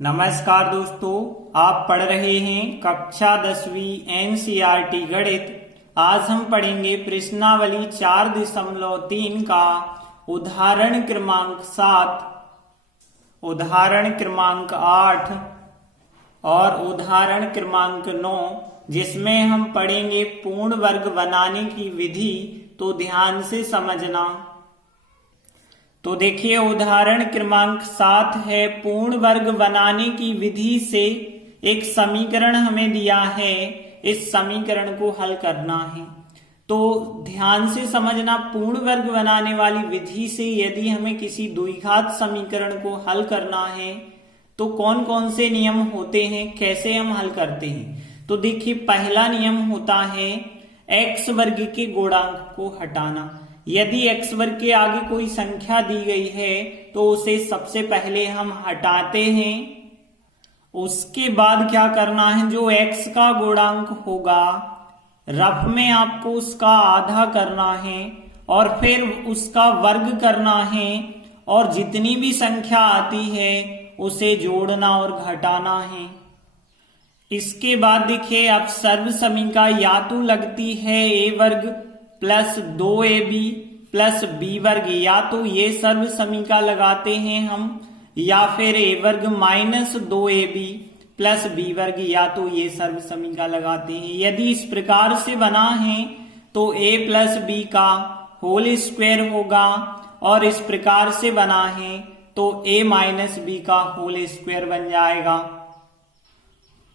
नमस्कार दोस्तों, आप पढ़ रहे हैं कक्षा 10वीं एनसीईआरटी गणित। आज हम पढ़ेंगे प्रश्नावली 4.3 का उदाहरण क्रमांक 7, उदाहरण क्रमांक 8 और उदाहरण क्रमांक 9, जिसमें हम पढ़ेंगे पूर्ण वर्ग बनाने की विधि। तो ध्यान से समझना। तो देखिए, उदाहरण क्रमांक 7 है, पूर्ण वर्ग बनाने की विधि से एक समीकरण हमें दिया है, इस समीकरण को हल करना है। तो ध्यान से समझना, पूर्ण वर्ग बनाने वाली विधि से यदि हमें किसी द्विघात समीकरण को हल करना है तो कौन कौन से नियम होते हैं, कैसे हम हल करते हैं। तो देखिए, पहला नियम होता है एक्स वर्ग के गुणांक को हटाना। यदि x वर्ग के आगे कोई संख्या दी गई है तो उसे सबसे पहले हम हटाते हैं। उसके बाद क्या करना है, जो x का गुणांक होगा रफ में आपको उसका आधा करना है और फिर उसका वर्ग करना है, और जितनी भी संख्या आती है उसे जोड़ना और घटाना है। इसके बाद देखिए, अब सर्व समीका या तो लगती है a वर्ग प्लस 2ab प्लस बी वर्ग, या तो ये सर्व समीका लगाते हैं हम, या फिर a वर्ग माइनस 2ab प्लस बी वर्ग, या तो ये सर्व समीका लगाते हैं। यदि इस प्रकार से बना है तो a प्लस बी का होल स्क्वायर होगा, और इस प्रकार से बना है तो a माइनस बी का होल स्क्वायर बन जाएगा।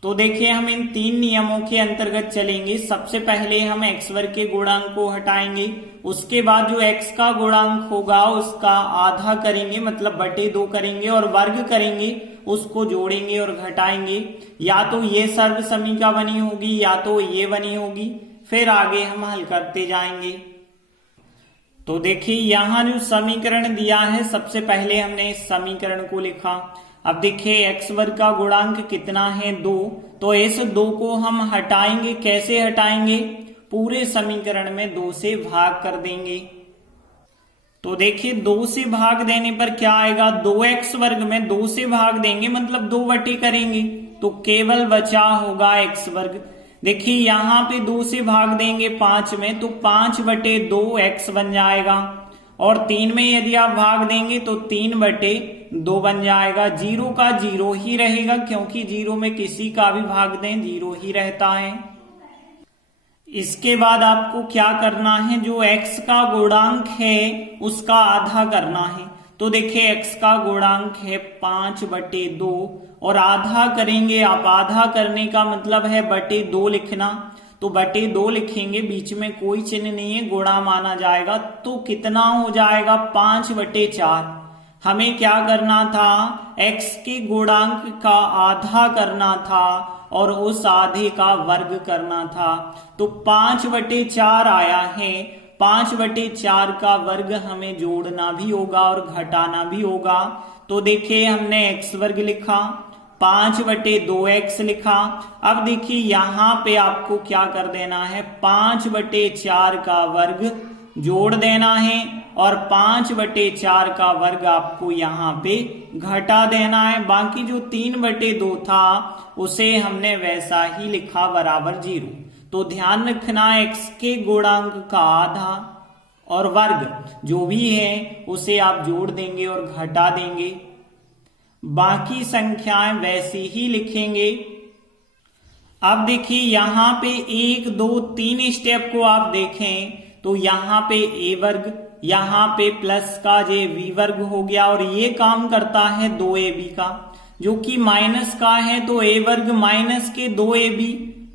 तो देखिए, हम इन तीन नियमों के अंतर्गत चलेंगे। सबसे पहले हम x वर्ग के गुणांक को हटाएंगे, उसके बाद जो x का गुणांक होगा उसका आधा करेंगे, मतलब बटे 2 करेंगे, और वर्ग करेंगे, उसको जोड़ेंगे और घटाएंगे। या तो ये सर्व समीका बनी होगी या तो ये बनी होगी, फिर आगे हम हल करते जाएंगे। तो देखिए, यहां जो समीकरण दिया है, सबसे पहले हमने इस समीकरण को लिखा। अब देखिए, x वर्ग का गुणांक कितना है, 2, तो इस 2 को हम हटाएंगे। कैसे हटाएंगे, पूरे समीकरण में 2 से भाग कर देंगे। तो देखिए, 2 से भाग देने पर क्या आएगा, 2x वर्ग में 2 से भाग देंगे, मतलब 2 बटे करेंगे, तो केवल बचा होगा x वर्ग। देखिए, यहाँ पे 2 से भाग देंगे 5 में, तो 5 बटे 2x बन जाएगा, और 3 में यदि आप भाग देंगे तो 3 बटे 2 बन जाएगा। 0 का 0 ही रहेगा, क्योंकि 0 में किसी का भी भाग दें 0 ही रहता है। इसके बाद आपको क्या करना है, जो x का गुणांक है उसका आधा करना है। तो देखिए, x का गुणांक है 5 बटे 2, और आधा करेंगे आप। आधा करने का मतलब है बटे 2 लिखना, तो बटे 2 लिखेंगे, बीच में कोई चिन्ह नहीं है, गुणा माना जाएगा। तो कितना हो जाएगा, 5 बटे 4। हमें क्या करना था, x के गुणांक का आधा करना था और उस आधे का वर्ग करना था। तो 5 बटे 4 आया है। 5 बटे 4 का वर्ग हमें जोड़ना भी होगा और घटाना भी होगा। तो देखिए, हमने x वर्ग लिखा, 5 बटे 2x लिखा। अब देखिए, यहाँ पे आपको क्या कर देना है, 5 बटे 4 का वर्ग जोड़ देना है, और 5 बटे 4 का वर्ग आपको यहाँ पे घटा देना है। बाकी जो 3 बटे 2 था उसे हमने वैसा ही लिखा, बराबर 0। तो ध्यान रखना, x के गुणांक का आधा और वर्ग जो भी है उसे आप जोड़ देंगे और घटा देंगे, बाकी संख्याएं वैसी ही लिखेंगे। अब देखिए, यहाँ पे 1 2 3 स्टेप को आप देखें तो यहाँ पे a वर्ग, यहाँ पे प्लस का जे v वर्ग हो गया, और ये काम करता है 2ab का, जो कि माइनस का है। तो a वर्ग माइनस के 2ab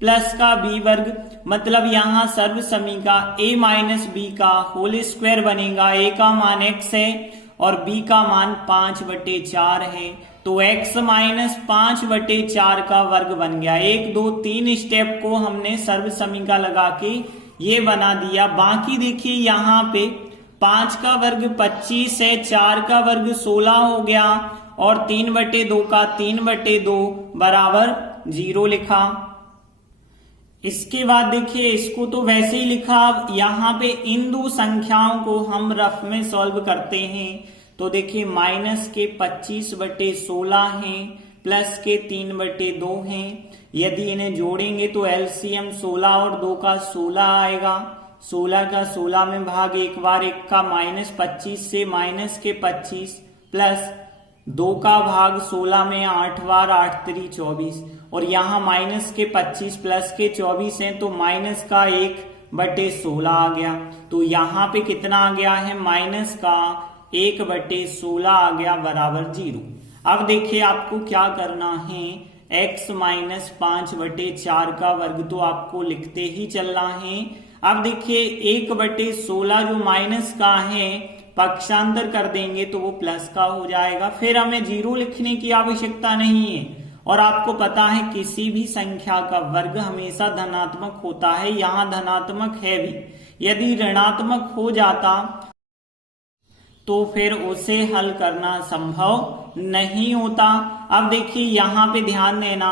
प्लस का b वर्ग, मतलब यहाँ सर्व समीका a माइनस b का होल स्क्वायर बनेगा। a का मान x है और b का मान 5 बटे 4 है, तो x माइनस 5 बटे 4 का वर्ग बन गया। 1 2 3 स्टेप को हमने सर्व समीका लगा के ये बना दिया। बाकी देखिए, यहाँ पे 5 का वर्ग 25 है, 4 का वर्ग 16 हो गया, और 3 बटे 2 का 3 बटे 2 बराबर 0 लिखा। इसके बाद देखिए, इसको तो वैसे ही लिखा। यहाँ पे इन दो संख्याओं को हम रफ में सॉल्व करते हैं। तो देखिए, माइनस के 25 बटे 16 है, प्लस के 3/2 हैं। यदि इन्हें जोड़ेंगे तो एलसीएम 16 और 2 का 16 आएगा। 16 का 16 में भाग, एक बार 1 का -25 से माइनस के 25 प्लस 2 का भाग 16 में 8 बार 8 3 24 और यहाँ माइनस के 25 प्लस के 24 हैं तो माइनस का 1/16 आ गया। तो यहाँ पे कितना आ गया है, माइनस का 1/16 आ गया बराबर 0। अब देखिए आपको क्या करना है, x - 5/4 का वर्ग तो आपको लिखते ही चलना है। अब देखिए 1/16 जो माइनस का है पक्षांतर कर देंगे तो वो प्लस का हो जाएगा, फिर हमें 0 लिखने की आवश्यकता नहीं है। और आपको पता है किसी भी संख्या का वर्ग हमेशा धनात्मक होता है, यहां धनात्मक है भी। यदि ऋणात्मक हो जाता तो फिर उसे हल करना संभव नहीं होता। अब देखिए यहाँ पे ध्यान देना,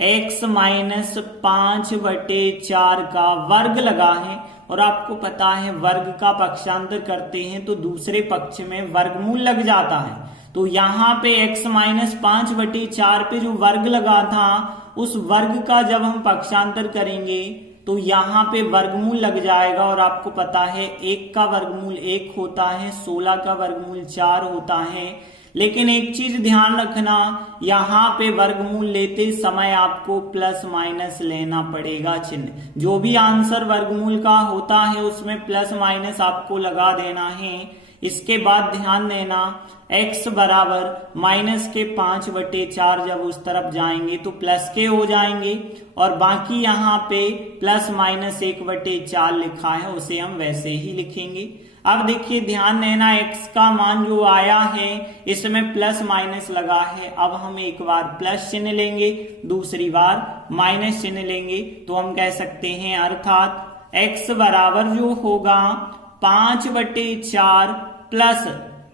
x - 5/4 का वर्ग लगा है और आपको पता है वर्ग का पक्षांतर करते हैं तो दूसरे पक्ष में वर्गमूल लग जाता है। तो यहाँ पे x - 5/4 पे जो वर्ग लगा था उस वर्ग का जब हम पक्षांतर करेंगे तो यहाँ पे वर्गमूल लग जाएगा। और आपको पता है 1 का वर्गमूल 1 होता है, 16 का वर्गमूल 4 होता है। लेकिन एक चीज ध्यान रखना, यहाँ पे वर्गमूल लेते समय आपको प्लस माइनस लेना पड़ेगा चिन्ह। जो भी आंसर वर्गमूल का होता है उसमें प्लस माइनस आपको लगा देना है। इसके बाद ध्यान देना, x बराबर -5/4 जब उस तरफ जाएंगे तो प्लस के हो जाएंगे और बाकी यहाँ पे ±1/4 लिखा है उसे हम वैसे ही लिखेंगे। अब देखिए ध्यान देना, x का मान जो आया है इसमें प्लस माइनस लगा है। अब हम एक बार प्लस चिन्ह लेंगे, दूसरी बार माइनस चिन्ह लेंगे तो हम कह सकते हैं अर्थात x बराबर जो होगा 5/4 प्लस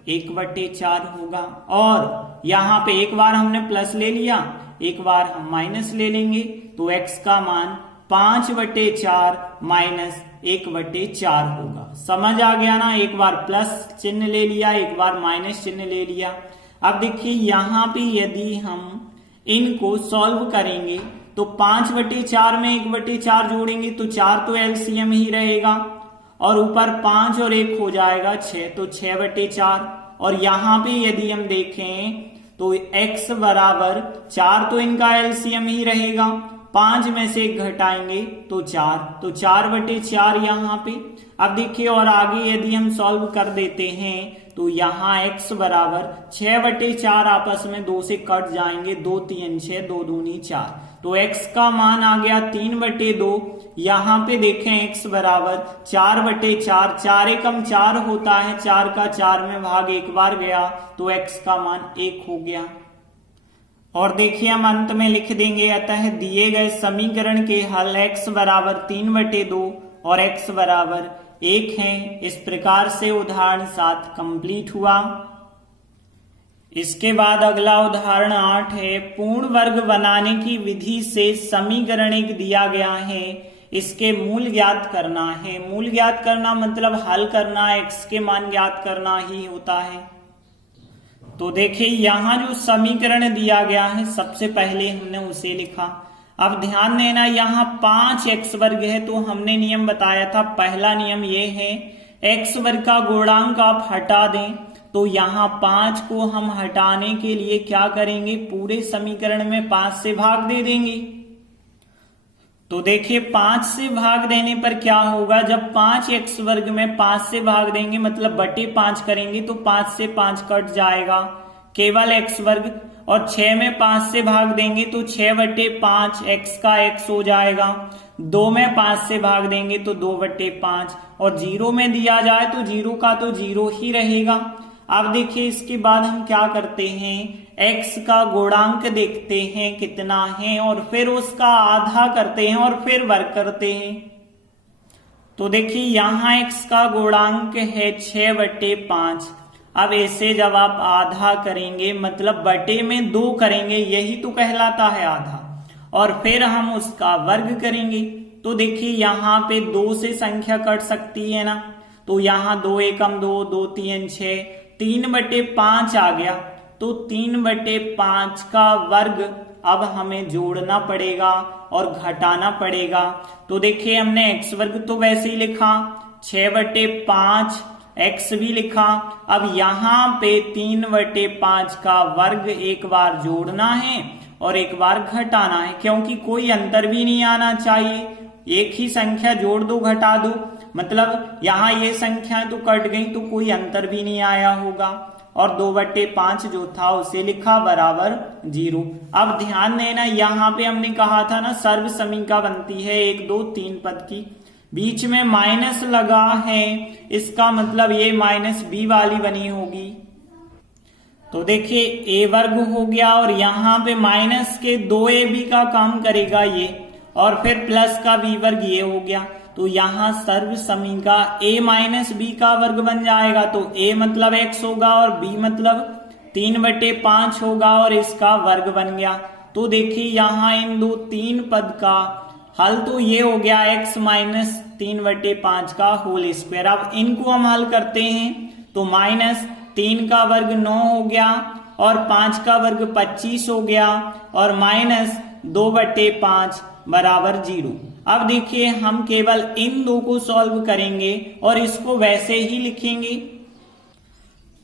1/4 होगा। और यहाँ पे एक बार हमने प्लस ले लिया, एक बार हम माइनस ले लेंगे तो x का मान 5/4 माइनस 1/4 होगा। समझ आ गया ना, एक बार प्लस चिन्ह ले लिया, एक बार माइनस चिन्ह ले लिया। अब देखिए यहाँ पे यदि हम इनको सॉल्व करेंगे तो 5/4 में 1/4 जोड़ेंगे तो 4 तो एलसीएम ही रहेगा और ऊपर 5 और 1 हो जाएगा 6, तो 6/4। और यहाँ पे यदि हम देखें तो x बराबर 4 तो इनका एलसीएम ही रहेगा, 5 में से 1 घटाएंगे तो 4, तो 4/4 यहाँ पे। अब देखिए और आगे यदि हम सॉल्व कर देते हैं तो यहाँ x बराबर 6/4 आपस में 2 से कट जाएंगे, 2 3 6, 2 दूनी 4, तो x का मान आ गया 3/2। यहाँ पे देखें x बराबर 4/4, 4 एकम 4 होता है, 4 का 4 में भाग एक बार गया तो x का मान 1 हो गया। और देखिए हम अंत में लिख देंगे, अतः दिए गए समीकरण के हल x बराबर 3/2 और x बराबर 1 हैं। इस प्रकार से उदाहरण 7 कंप्लीट हुआ। इसके बाद अगला उदाहरण 8 है। पूर्ण वर्ग बनाने की विधि से समीकरण एक दिया गया है, इसके मूल ज्ञात करना है। मूल ज्ञात करना मतलब हल करना, x के मान ज्ञात करना ही होता है। तो देखिए यहाँ जो समीकरण दिया गया है सबसे पहले हमने उसे लिखा। अब ध्यान देना, यहाँ 5x वर्ग है तो हमने नियम बताया था, पहला नियम ये है x वर्ग का गुणांक आप हटा दें। तो यहाँ 5 को हम हटाने के लिए क्या करेंगे, पूरे समीकरण में 5 से भाग दे देंगे। तो देखिए 5 से भाग देने पर क्या होगा, जब 5x वर्ग में 5 से भाग देंगे मतलब बटे 5 करेंगे तो 5 से 5 कट जाएगा, केवल x वर्ग। और 6 में 5 से भाग देंगे तो 6/5 x का x हो जाएगा। 2 में 5 से भाग देंगे तो 2/5 और 0 में दिया जाए तो 0 का तो 0 ही रहेगा। अब देखिए इसके बाद हम क्या करते हैं, x का गुणांक देखते हैं कितना है और फिर उसका आधा करते हैं और फिर वर्ग करते हैं। तो देखिए यहाँ x का गुणांक है 6/5। अब ऐसे जब आप आधा करेंगे मतलब बटे में 2 करेंगे, यही तो कहलाता है आधा, और फिर हम उसका वर्ग करेंगे। तो देखिए यहाँ पे 2 से संख्या कट सकती है ना, तो यहाँ 2 एकम 2, 2 3 6, 3/5 आ गया। तो 3/5 का वर्ग अब हमें जोड़ना पड़ेगा और घटाना पड़ेगा। तो देखिए हमने x वर्ग तो वैसे ही लिखा, 6/5 x भी लिखा। अब यहाँ पे 3/5 का वर्ग एक बार जोड़ना है और एक बार घटाना है, क्योंकि कोई अंतर भी नहीं आना चाहिए। एक ही संख्या जोड़ दो घटा दो, मतलब यहाँ ये संख्या तो कट गई तो कोई अंतर भी नहीं आया होगा। और 2/5 जो था उसे लिखा बराबर 0। अब ध्यान देना, यहाँ पे हमने कहा था ना सर्व समीका बनती है 1 2 3 पद की, बीच में माइनस लगा है, इसका मतलब ये -b वाली बनी होगी। तो देखिए a वर्ग हो गया और यहाँ पे माइनस के 2ab का काम करेगा ये, और फिर प्लस का b वर्ग ये हो गया। तो यहाँ सर्व समीका a - b का वर्ग बन जाएगा। तो a मतलब x होगा और b मतलब 3/5 होगा और इसका वर्ग बन गया। तो देखिए यहाँ इन दो 3 पद का हल तो ये हो गया x - 3/5 का होल स्क्वायर। अब इनको हम हल करते हैं तो -3 का वर्ग 9 हो गया और 5 का वर्ग 25 हो गया और -2/5 बराबर 0। अब देखिए हम केवल इन दो को सॉल्व करेंगे और इसको वैसे ही लिखेंगे।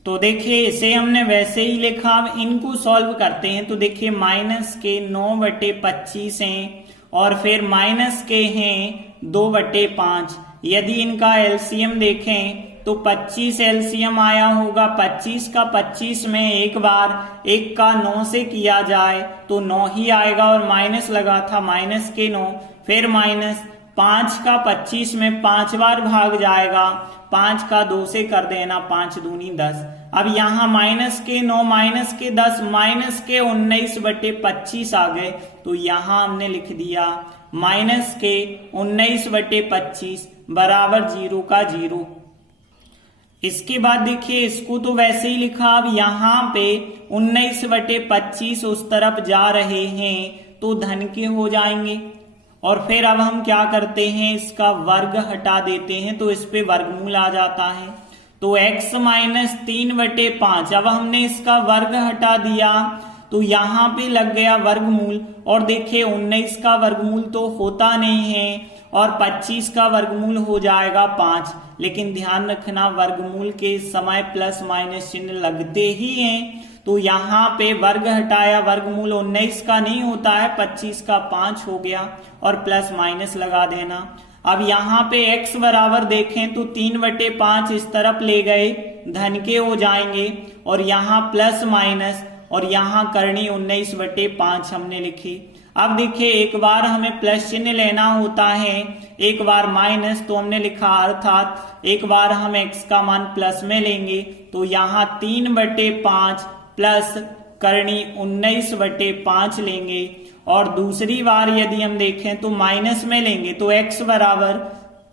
तो देखिए इसे हमने वैसे ही लिखा, अब इनको सॉल्व करते हैं। तो देखिए -9/25 हैं और फिर माइनस के हैं 2/5। यदि इनका एलसीएम देखें तो 25 एलसीएम आया होगा। 25 का 25 में एक बार 1 का 9 से किया जाए तो 9 ही आएगा और माइनस लगा था माइनस के 9, फिर माइनस 5 का 25 में 5 बार भाग जाएगा, 5 का 2 से कर देना, 5 दूनी 10। अब यहाँ माइनस के 9 माइनस के 10 माइनस के 19/25 आ गए। तो यहाँ हमने लिख दिया माइनस के 19/25 बराबर 0 का 0। इसके बाद देखिए इसको तो वैसे ही लिखा, अब यहाँ पे 19/25 उस तरफ जा रहे हैं तो धन के हो जाएंगे। और फिर अब हम क्या करते हैं, इसका वर्ग हटा देते हैं तो इस पे वर्गमूल आ जाता है। तो x - 3/5, अब हमने इसका वर्ग हटा दिया तो यहाँ पे लग गया वर्गमूल। और देखिए 19 का वर्गमूल तो होता नहीं है और 25 का वर्गमूल हो जाएगा 5। लेकिन ध्यान रखना वर्गमूल के समय प्लस माइनस चिन्ह लगते ही हैं। तो यहाँ पे वर्ग हटाया, वर्गमूल 19 का नहीं होता है, 25 का 5 हो गया और प्लस माइनस लगा देना। अब यहाँ पे x बराबर देखें तो 3/5 इस तरफ ले गए, धन के हो जाएंगे और यहाँ प्लस माइनस और यहाँ करनी 19/5 हमने लिखी। अब देखिए एक बार हमें प्लस चिन्ह लेना होता है, एक बार माइनस, तो हमने लिखा अर्थात एक बार हम x का मान प्लस में लेंगे तो यहाँ 3/5 प्लस करनी 19/5 लेंगे। और दूसरी बार यदि हम देखें तो माइनस में लेंगे तो x बराबर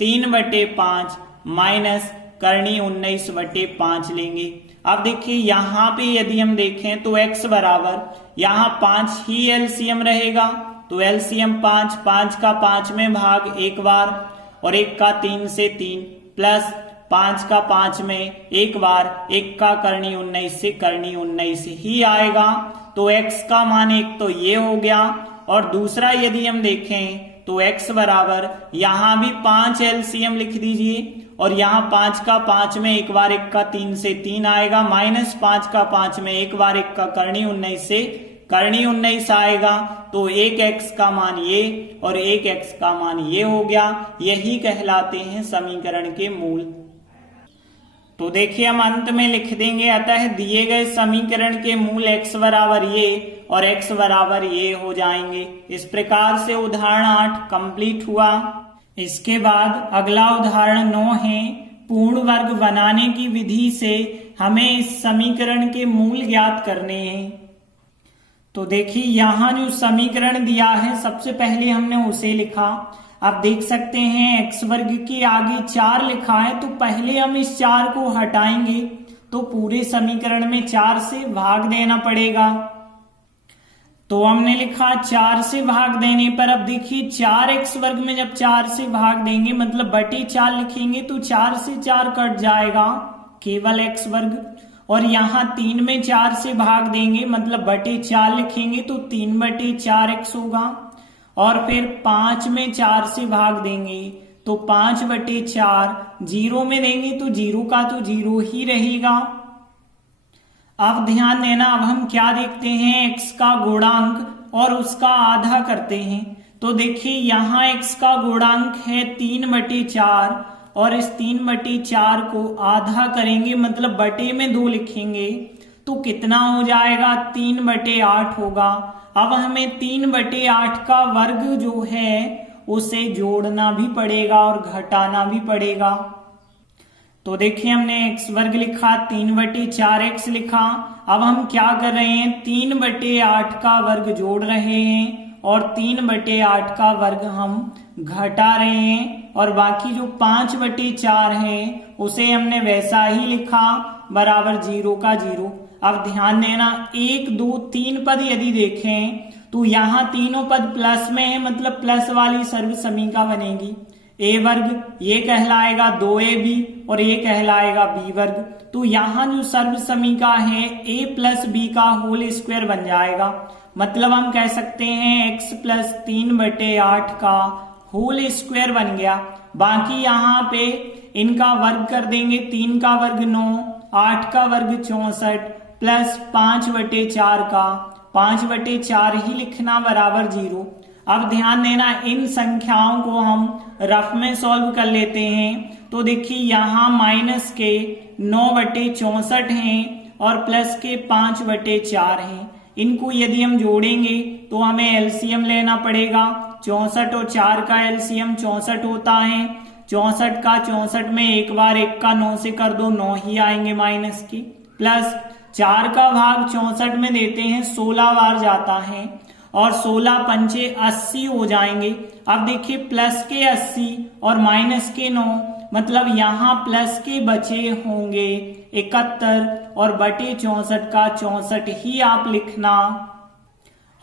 3/5 माइनस करनी 19/5 लेंगे। अब देखिए यहाँ पे यदि हम देखें तो x बराबर यहाँ 5 ही एलसीएम रहेगा, तो एलसीएम 5, 5 का 5 में भाग एक बार और 1 का 3 से 3 प्लस 5 का 5 में एक बार, 1 का करनी 19 से करनी 19 ही आएगा। तो x का मान एक तो ये हो गया और दूसरा यदि हम देखें तो x बराबर यहाँ भी 5 एलसीएम लिख दीजिए और यहाँ 5 का 5 में एक बार 1 का 3 से 3 आएगा, माइनस 5 का 5 में एक बार 1 का करनी 19 से करनी 19 आएगा। तो एक x का मान ये और एक x का मान ये हो गया। यही कहलाते हैं समीकरण के मूल। तो देखिए हम अंत में लिख देंगे, अतः दिए गए समीकरण के मूल x बराबर ये और x बराबर ये हो जाएंगे। इस प्रकार से उदाहरण 8 कंप्लीट हुआ। इसके बाद अगला उदाहरण 9 है, पूर्ण वर्ग बनाने की विधि से हमें इस समीकरण के मूल ज्ञात करने हैं। तो देखिए यहाँ जो समीकरण दिया है सबसे पहले हमने उसे लिखा। आप देख सकते हैं x वर्ग के आगे 4 लिखा है, तो पहले हम इस 4 को हटाएंगे तो पूरे समीकरण में 4 से भाग देना पड़ेगा। तो हमने लिखा 4 से भाग देने पर अब देखिए 4x वर्ग में जब 4 से भाग देंगे मतलब बटे 4 लिखेंगे तो 4 से 4 कट जाएगा, केवल x वर्ग। और यहाँ 3 में 4 से भाग देंगे मतलब बटे 4 लिखेंगे तो 3/4x होगा। और फिर 5 में 4 से भाग देंगे तो 5/4, 0 में देंगे तो 0 का तो 0 ही रहेगा। अब ध्यान देना, अब हम क्या देखते हैं, x का गुणांक और उसका आधा करते हैं। तो देखिए यहाँ x का गुणांक है 3/4 और इस 3/4 को आधा करेंगे मतलब बटे में 2 लिखेंगे तो कितना हो जाएगा, 3/8 होगा। अब हमें 3/8 का वर्ग जो है उसे जोड़ना भी पड़ेगा और घटाना भी पड़ेगा। तो देखिए हमने x वर्ग लिखा, 3/4x लिखा। अब हम क्या कर रहे हैं, 3/8 का वर्ग जोड़ रहे हैं और 3/8 का वर्ग हम घटा रहे हैं और बाकी जो 5/4 है उसे हमने वैसा ही लिखा बराबर 0 का 0। अब ध्यान देना, 1 2 3 पद यदि देखें तो यहाँ तीनों पद प्लस में है मतलब प्लस वाली सर्व समीका बनेगी। a वर्ग ये कहलाएगा 2ab और ये कहलाएगा b वर्ग। तो यहाँ जो सर्व समीका है a + b का होल स्क्वायर बन जाएगा। मतलब हम कह सकते हैं x + 3/8 का होल स्क्वायर बन गया। बाकी यहाँ पे इनका वर्ग कर देंगे, 3 का वर्ग 9, 8 का वर्ग 64 प्लस 5/4 का 5/4 ही लिखना बराबर 0। अब ध्यान देना, इन संख्याओं को हम रफ में सॉल्व कर लेते हैं। तो देखिए यहाँ माइनस के 9/64 हैं और प्लस के 5/4 हैं। इनको यदि हम जोड़ेंगे तो हमें एलसीएम लेना पड़ेगा। 64 और 4 का एलसीएम 64 होता है। 64 का 64 में एक बार 1 का 9 से कर दो, 9 ही आएंगे माइनस की। प्लस 4 का भाग 64 में देते हैं, 16 बार जाता है और 16 पंचे 80 हो जाएंगे। अब देखिए प्लस के 80 और माइनस के 9 मतलब यहाँ प्लस के बचे होंगे 71 और बटे 64 का 64 ही आप लिखना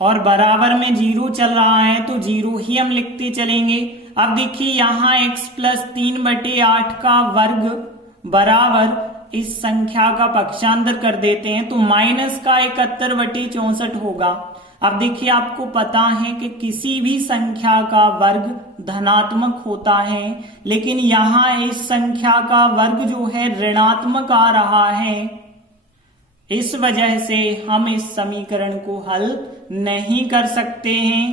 और बराबर में 0 चल रहा है तो 0 ही हम लिखते चलेंगे। अब देखिए यहाँ x + 3/8 का वर्ग बराबर इस संख्या का पक्षांतर कर देते हैं तो माइनस का 71/64 होगा। अब देखिए आपको पता है कि किसी भी संख्या का वर्ग धनात्मक होता है, लेकिन यहाँ इस संख्या का वर्ग जो है ऋणात्मक आ रहा है। इस वजह से हम इस समीकरण को हल नहीं कर सकते हैं।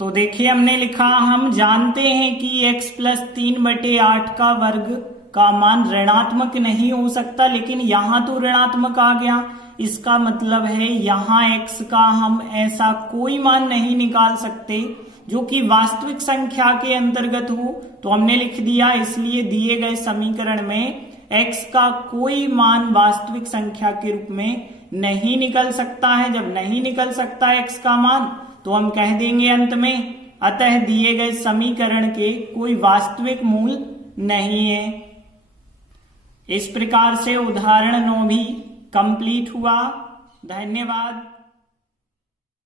तो देखिए हमने लिखा, हम जानते हैं कि x + 3/8 का वर्ग का मान ऋणात्मक नहीं हो सकता, लेकिन यहाँ तो ऋणात्मक आ गया। इसका मतलब है यहाँ x का हम ऐसा कोई मान नहीं निकाल सकते जो कि वास्तविक संख्या के अंतर्गत हो। तो हमने लिख दिया, इसलिए दिए गए समीकरण में x का कोई मान वास्तविक संख्या के रूप में नहीं निकल सकता है। जब नहीं निकल सकता x का मान तो हम कह देंगे अंत में, अतः दिए गए समीकरण के कोई वास्तविक मूल नहीं है। इस प्रकार से उदाहरण 9 भी कंप्लीट हुआ। धन्यवाद।